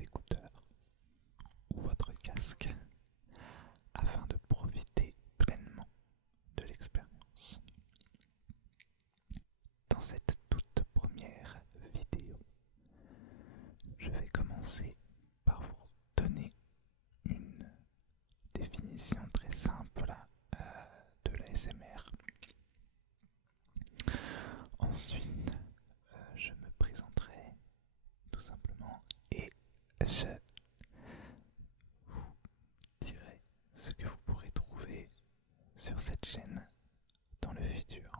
écouteurs ou votre casque afin de profiter pleinement de l'expérience. Dans cette toute première vidéo, je vais commencer par vous donner une définition très simple de l'ASMR. Ensuite, je me présenterai tout simplement et je vous dirai ce que vous pourrez trouver sur cette chaîne dans le futur.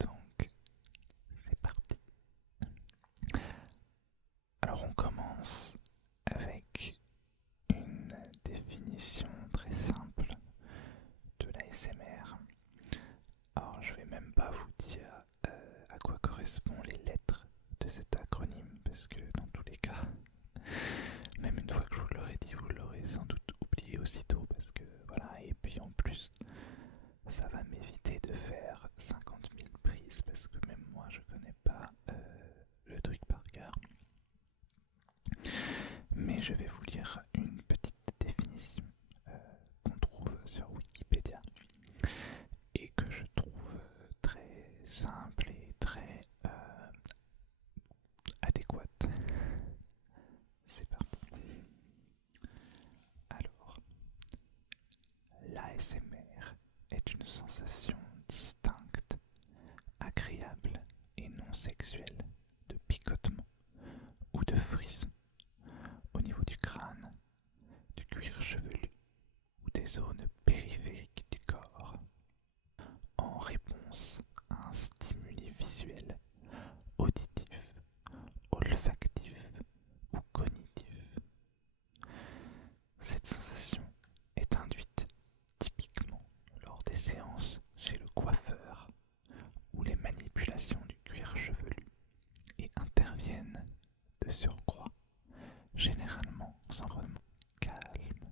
Donc, c'est parti. Alors on commence avec une définition très simple de l'ASMR. Alors je vais même pas vous dire à quoi correspondent les lettres de cet acronyme parce que dans tous les cas, même une fois que je vous l'aurai dit, vous l'aurez sans doute oublié aussitôt parce que voilà, et puis en plus ça va m'éviter de faire 50 000 prises parce que même moi je connais pas le truc par cœur. Mais je vais vous lire une petite définition qu'on trouve sur Wikipédia et que je trouve très simple et très adéquate. C'est parti. Alors, l'ASMR est une sensation distincte, agréable et non sexuelle de picotement ou de frisson au niveau du crâne, du cuir chevelu ou des zones périphériques du corps, en réponse à un stimuli visuel, auditif, olfactif ou cognitif. Cette sensation est induite typiquement lors des séances chez le coiffeur ou les manipulations du cuir chevelu et interviennent de surcroît généralement sans environnement calme.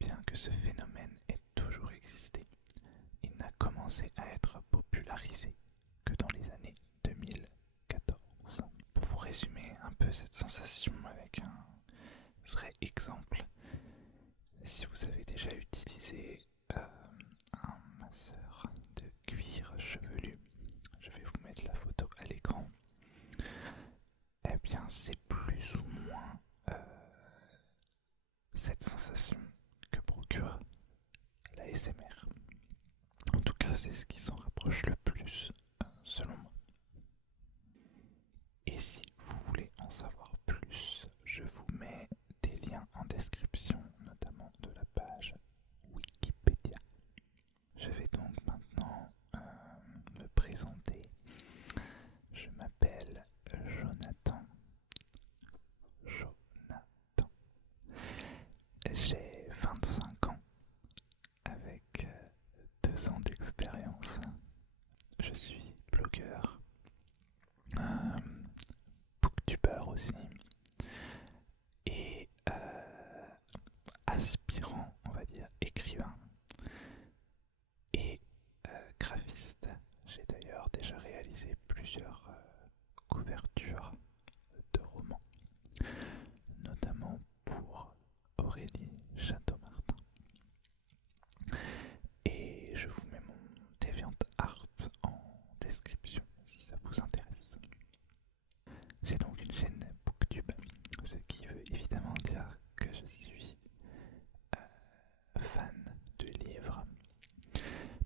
Bien que ce phénomène ait toujours existé, il n'a commencé à être popularisé que dans les années 2014. Pour vous résumer un peu cette sensation avec un vrai exemple, si vous avez déjà utilisé un masseur de cuir chevelu, je vais vous mettre la photo à l'écran, eh bien c'est plus ou moins cette sensation que procure l'ASMR. En tout cas, c'est ce qui s'en rapproche le plus, selon moi. Et si vous voulez en savoir plus, je vous mets des liens en description, notamment de la page Wikipédia. Je vais donc maintenant me présenter. Je m'appelle Jonathan. J'ai 25 ans avec 2 ans d'expérience. Je suis blogueur, booktubeur aussi, et aspirant, on va dire, écrivain et graphiste. J'ai d'ailleurs déjà réalisé plusieurs couvertures de romans, notamment pour Aurélie Château-Martin. Et je vous mets mon DeviantArt en description si ça vous intéresse. J'ai donc une chaîne Booktube, ce qui veut évidemment dire que je suis fan de livres,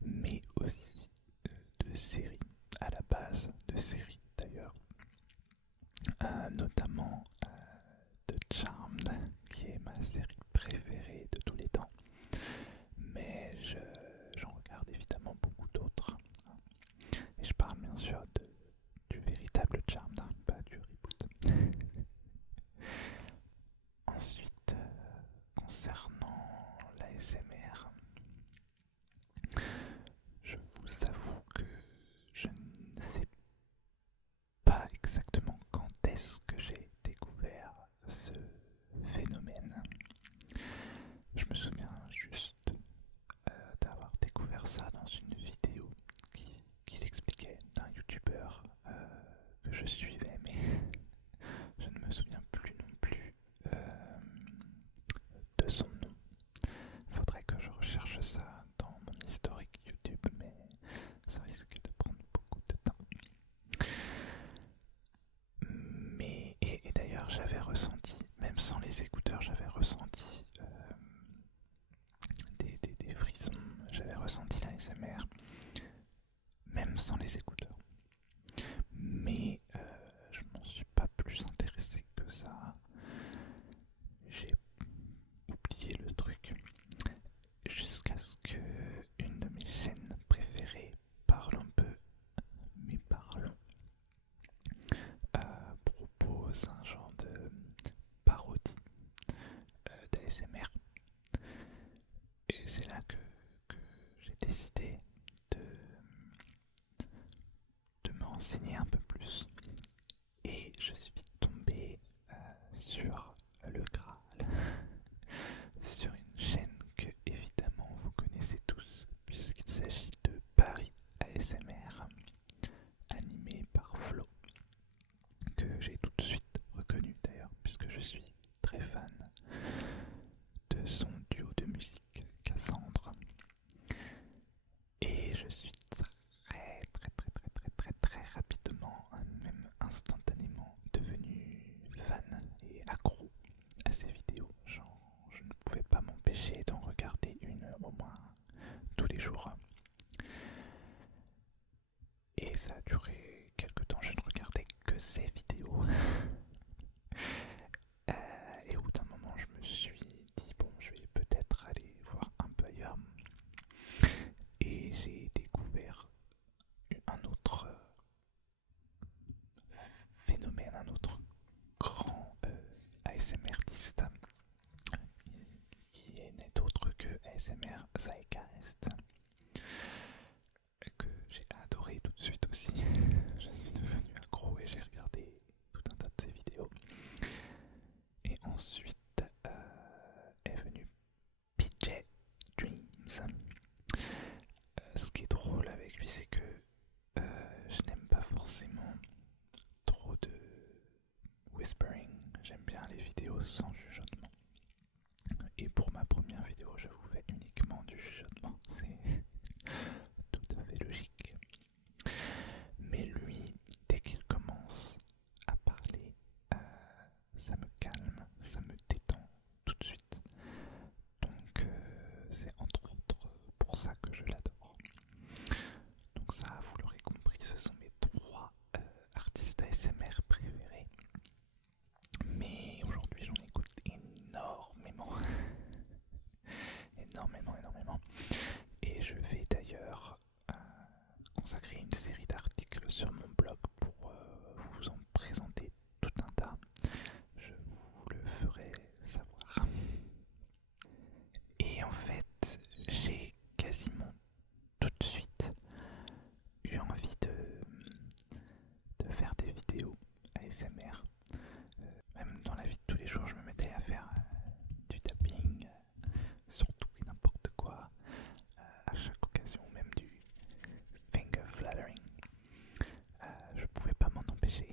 mais aussi de séries, à la base de séries ASMR, même sans les écouteurs. Mais je m'en suis pas plus intéressé que ça. J'ai oublié le truc jusqu'à ce que une de mes chaînes préférées parle un peu, mais parle, propose un genre de parodie d'ASMR. Et c'est là que j'ai décidé de, de me renseigner un peu plus. Et je suis tombé sur le Graal, sur une chaîne que évidemment vous connaissez tous, puisqu'il s'agit de Paris ASMR, animé par Flo, que j'ai tout de suite reconnu d'ailleurs, puisque je suis très fan de son duo de musique Cassandre. Et je suis très rapidement, même instantanément, devenu fan et accro à ces vidéos. Genre, je ne pouvais pas m'empêcher d'en regarder une au moins tous les jours. Et ça a duré quelques temps, je ne regardais que ces vidéos. Et au bout d'un moment, je me suis dit, bon, je vais peut-être aller voir un peu ailleurs. Et j'ai découvert un autre phénomène, un autre grand ASMRtiste qui n'est autre que ASMR Zeitgeist, que j'ai adoré tout de suite aussi. Je suis devenu accro et j'ai regardé tout un tas de ses vidéos. Et ensuite est venu PJ Dreams. Ce qui est drôle avec lui, c'est que je n'aime pas forcément trop de whispering. J'aime bien les vidéos sans chuchotement. Et pour ma première vidéo, je vous fais uniquement du chuchotement. C'est tout à fait logique. Mais lui, dès qu'il commence à parler, ça me calme, ça me détend tout de suite. Donc c'est entre autres pour ça que je l'adore. Donc ça, vous l'aurez compris, ce sont mes trois artistes ASMR préférés. Mais aujourd'hui, j'en écoute énormément. énormément. Et je vais d'ailleurs consacrer une série d'articles sur mon blog pour vous en présenter tout un tas. Je vous le ferai savoir. Et en fait, j'ai quasiment tout de suite eu envie de faire des vidéos ASMR. Même dans la vie de tous les jours, je me mettais à faire du tapping, surtout et n'importe quoi, à chaque occasion, même du finger fluttering. Je pouvais pas m'en empêcher.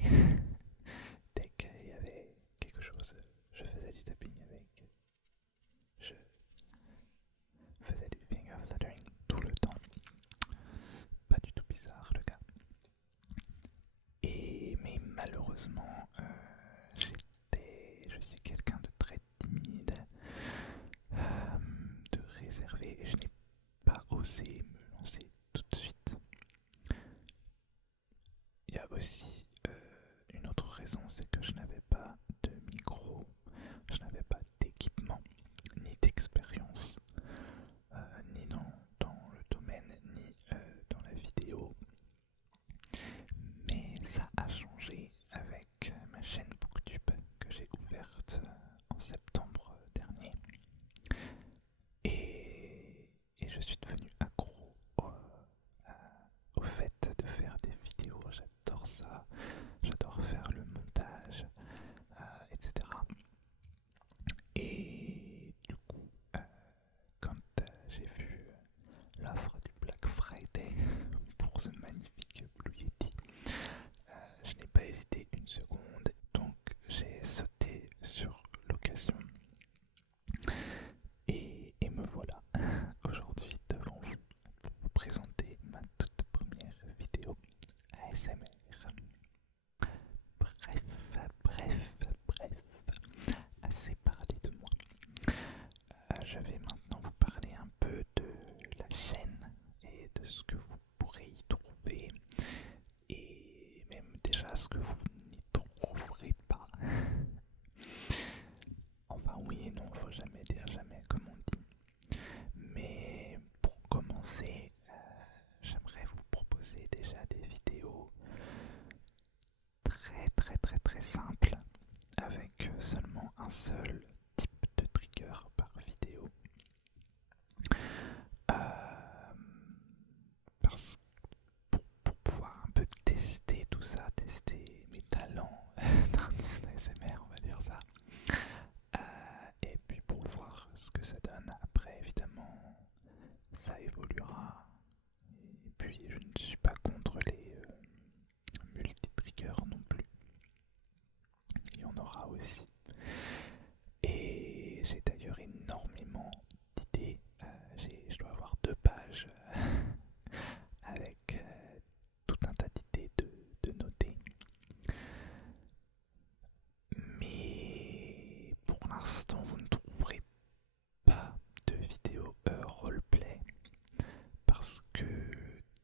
Dès qu'il y avait quelque chose, je faisais du tapping avec. Je faisais du finger fluttering tout le temps. Pas du tout bizarre, le gars. Mais malheureusement, je suis quelqu'un de très timide, de réservé, et je n'ai pas osé me lancer tout de suite. Il y a aussi une autre raison, c'est que je n'avais pas de micro, je n'avais pas d'équipement, ni d'expérience, ni dans le domaine, ni dans la vidéo. Mais ça a changé avec ma chaîne Booktube que j'ai ouverte en septembre dernier. Et je suis devenu accro au fait de faire des vidéos. J'adore ça, j'adore faire le montage, etc. Et du coup, quand j'ai vu l'offre du Black Friday pour ce magnifique Blue Yeti, je n'ai pas hésité une seconde, donc j'ai sauté sur l'occasion. Et me voilà aujourd'hui devant vous pour vous présenter ma toute première vidéo ASMR. Bref, assez parlé de moi. Je vais maintenant vous parler un peu de la chaîne et un seul type de trigger par vidéo. Parce que pour pouvoir un peu tester tout ça, tester mes talents d'artiste ASMR, on va dire ça. Et puis pour voir ce que ça donne. Après, évidemment, ça évoluera. Et puis, je ne suis pas contre les multi-triggers non plus. Il y en aura aussi. Et j'ai d'ailleurs énormément d'idées. Je dois avoir 2 pages avec tout un tas d'idées de noter. Mais pour l'instant, vous ne trouverez pas de vidéo roleplay parce que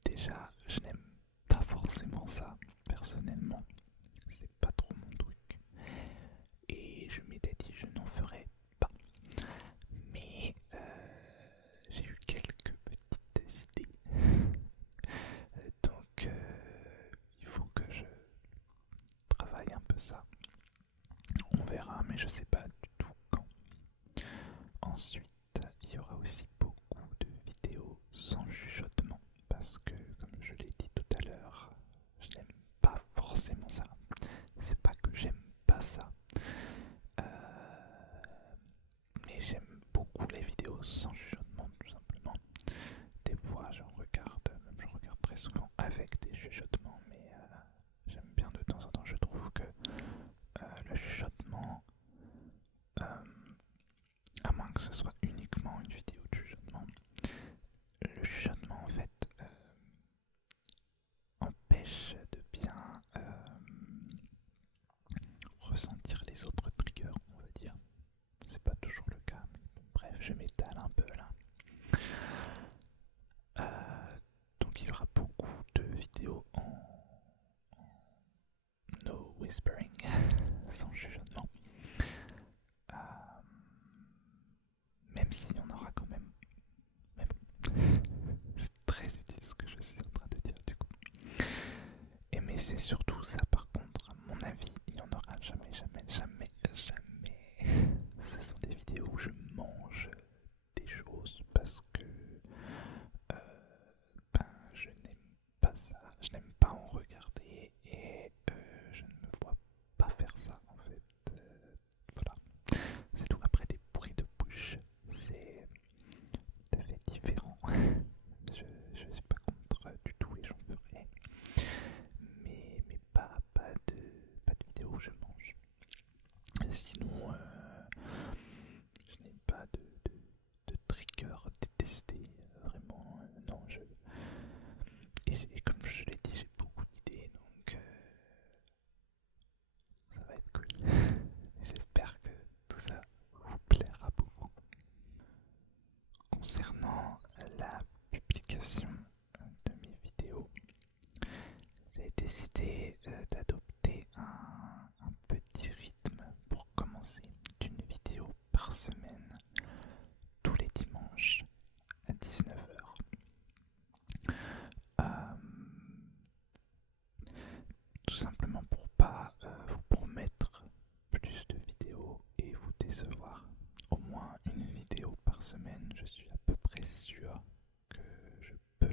déjà, je n'aime pas forcément ça personnellement. C'est pas trop mon truc. Et je m'étais dit, je n'en ferai pas. Mais j'ai eu quelques petites idées. Donc, il faut que je travaille un peu ça. On verra, mais je sais pas du tout quand. Ensuite, il y aura aussi beaucoup de vidéos sans chuchotement parce que, comme je l'ai dit tout à l'heure, je n'aime pas forcément ça. C'est pas que j'aime pas ça, mais j'aime beaucoup les vidéos sans chuchotement, tout simplement. Des fois, j'en regarde, même je regarde très souvent avec des chuchotements, mais j'aime bien de temps en temps. Je trouve que le chuchotement, à moins que ce soit uniquement une vidéo de chuchotement, le chuchotement en fait empêche de bien ressentir les autres triggers, on va dire. C'est pas toujours le cas, mais bon, bref, je m'étale un peu là. Donc il y aura beaucoup de vidéos en no whispering, sans chuchotement. Même s'il y en aura quand même. Mais bon, c'est très utile ce que je suis en train de dire du coup. Et mais c'est surtout ça par contre, à mon avis, il n'y en aura jamais, jamais, jamais, jamais. Ce sont des vidéos où je mange des choses parce que je n'aime pas ça, je n'aime pas en regarder et je ne me vois pas faire ça en fait. Voilà, c'est tout. Après des bruits de bouche, c'est tout à fait différent. Je suis pas contre du tout et j'en ferai, mais pas de vidéo où je mange. Sinon, je n'ai pas de trigger détesté, vraiment, non, et comme je l'ai dit, j'ai beaucoup d'idées, donc ça va être cool. J'espère que tout ça vous plaira beaucoup. Concernant la publication de mes vidéos, j'ai décidé d'adopter un petit rythme pour commencer, d'une vidéo par semaine, tous les dimanches à 19h. Tout simplement pour pas vous promettre plus de vidéos et vous décevoir. Au moins une vidéo par semaine, je suis à peu près sûr que je peux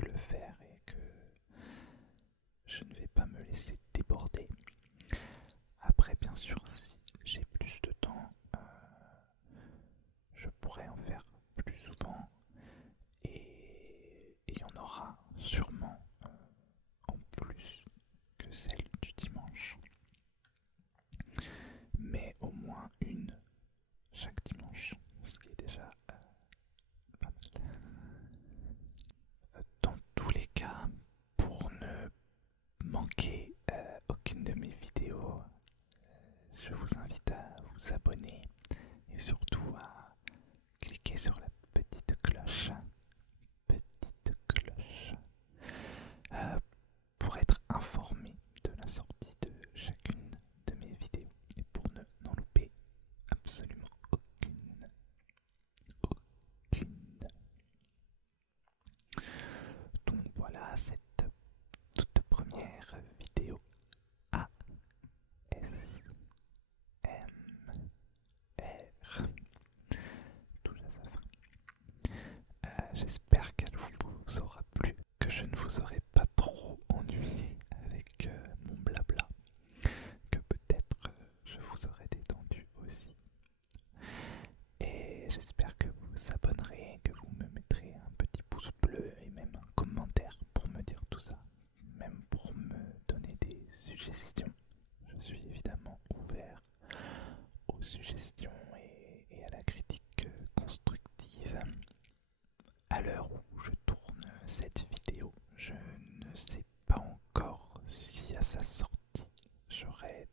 ne sais pas encore si à sa sortie j'aurai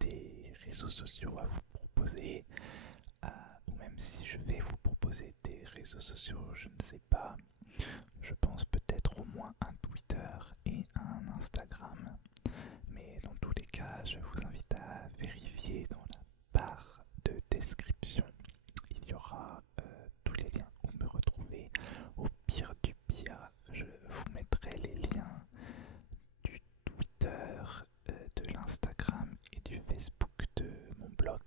des réseaux sociaux à vous proposer, ou même si je vais vous proposer des réseaux sociaux, je ne sais pas. Je pense peut-être au moins un Twitter et un Instagram, mais dans tous les cas, je vous invite à vérifier dans la barre de description. Il y aura tous les liens où me retrouver. Au pire du pire, je vous mettrai les liens du Twitter, de l'Instagram et du Facebook de mon blog,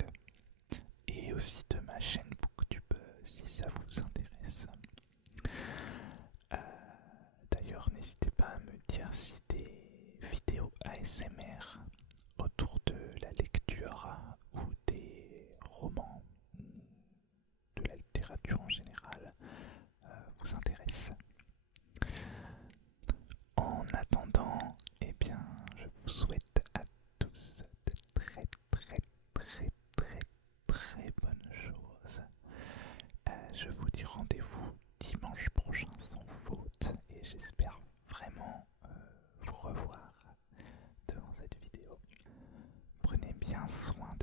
et aussi de ma chaîne Booktube si ça vous intéresse. D'ailleurs, n'hésitez pas à me dire si des vidéos ASMR autour de la lecture ou des romans ou de la littérature en général vous intéressent. En attendant, eh bien, je vous souhaite à tous de très très très très très bonnes choses. Je vous dis rendez-vous dimanche prochain sans faute et j'espère vraiment vous revoir devant cette vidéo. Prenez bien soin